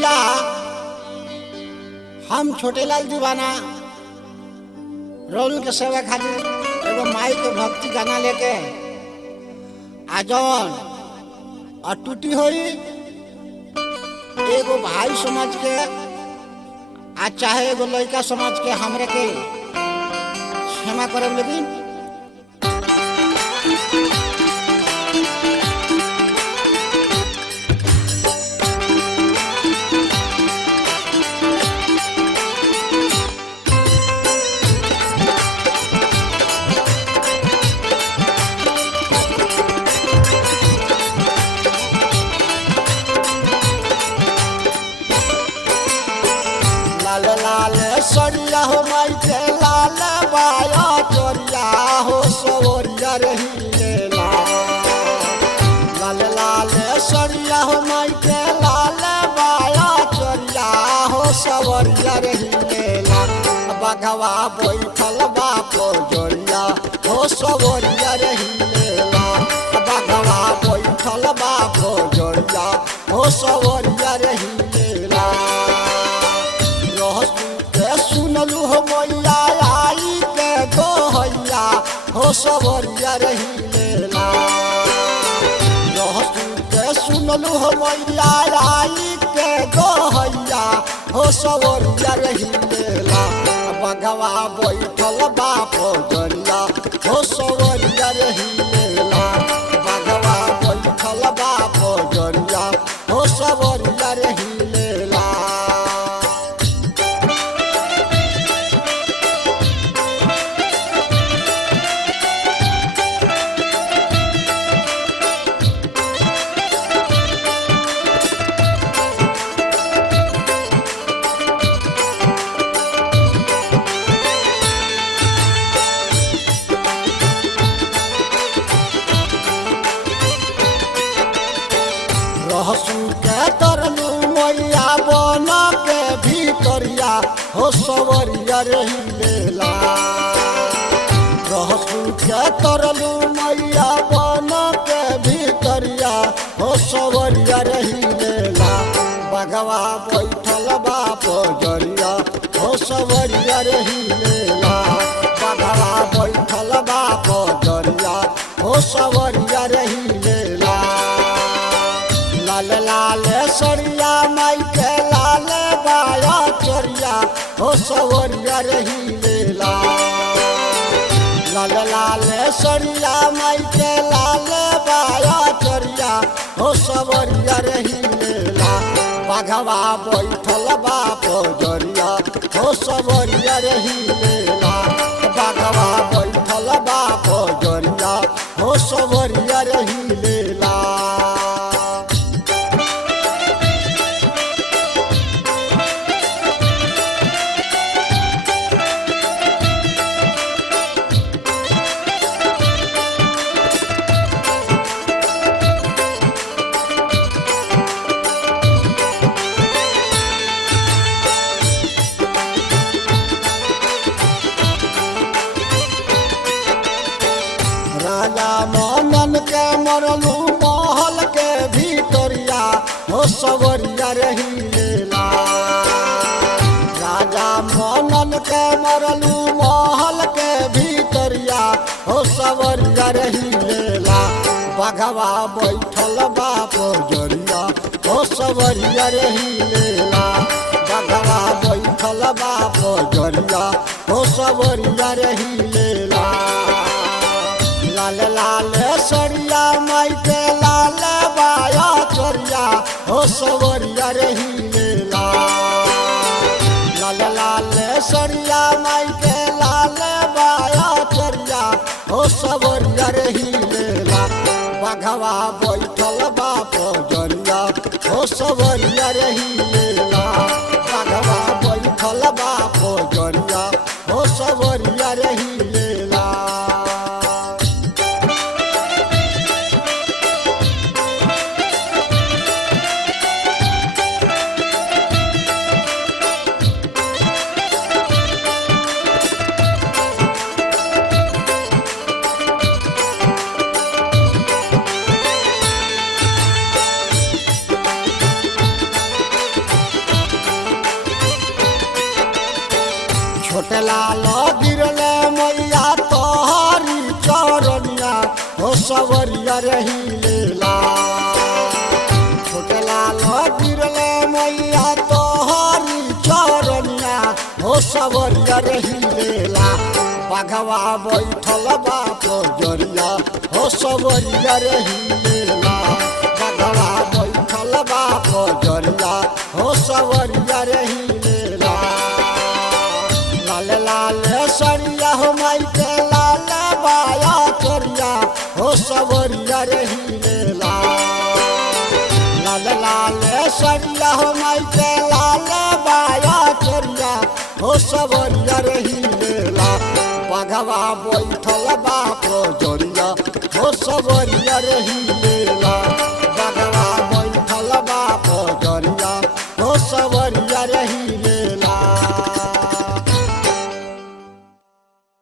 भैया हम छोटे लाल दीवाना रोल के सेवा खातिर एगो माई के भक्ति गाना लेके आजन अटूटी होई एगो भाई समझ के आ चाहे एगो लड़का समझ के हमरे के क्षमा करब। लेकिन लाल लाल सरिया हो माई के लाल बाया चोरिया हो सवरिया रही लाल लाल सरिया हो माई के लाल बाया चोरिया हो सवरिया रही बघवा बैठल बापो जोरिया हो सवरिया रही बघवा बैठल बापो जोरिया हो सवरिया रही सुनलू हो मैया आई के गोहैया हो सवरिया रही सुनलू हो मैया आई के गोहैया हो सवरिया रही बघवा बैठल बापो जोरिया हो सवरिया रही बघवा बैठल बापो जोरिया हो सवरिया रही रहसुन के तरलू मैया बन के भीतरिया हो सवरिया रही रहसुन के तरलू मैया बन के भीतरिया हो सवरिया रही बघवा बैठल बापो जोरिया हो सवरिया रही बघवा बैठल बापो जोरिया हो सवरिया रही लाल लाल सरिया माई के लाल बाया चोरिया हो सवरिया रही लाल लाल सरिया माई के लाल बाया चोरिया हो सवरिया रही बघवा बैठल बापो जोरिया हो सवरिया रही बघवा बैठल बापो जोरिया हो सवरिया रही राजा मनन के मरलू महल के भीतरिया हो सवरिया रही राजा मनन के मरलू महल के भीतरिया हो सवरिया रही बघवा बैठल बापो जोरिया हो सवरिया रही बघवा बैठल बापो जोरिया हो सवरिया रही लाल लाल सरिया माई के लाल बाया चोरिया हो सवरिया रही लाल लाल सरिया माई के लाल बाया चोरिया हो सवरिया रही बघवा बैठल बापो जोरिया हो सवरिया रही बघवा बैठल बापो जोरिया हो सवरिया रही लाल गिरले मैया तोहरी चरनिया हो सवरिया रही लेला छोटे लाल गिरले मैया तोहरी चरनिया हो सवरिया रही लेला बाघवा बैठल बाप जरिया हो सवरिया रही लेला बाघवा बैठल बाप जरिया हो सवरिया रही लेला लाल लाल सरिया हो माई के लाल बाया करिया हो सवरिया रही लेला लाल लाल सरिया हो माई के लाल बाया करिया हो सवरिया रही लेला बाघवा बैठल बाप जरिया हो सवरिया रही लेला बाघवा बैठल बाप जरिया हो सवरिया रही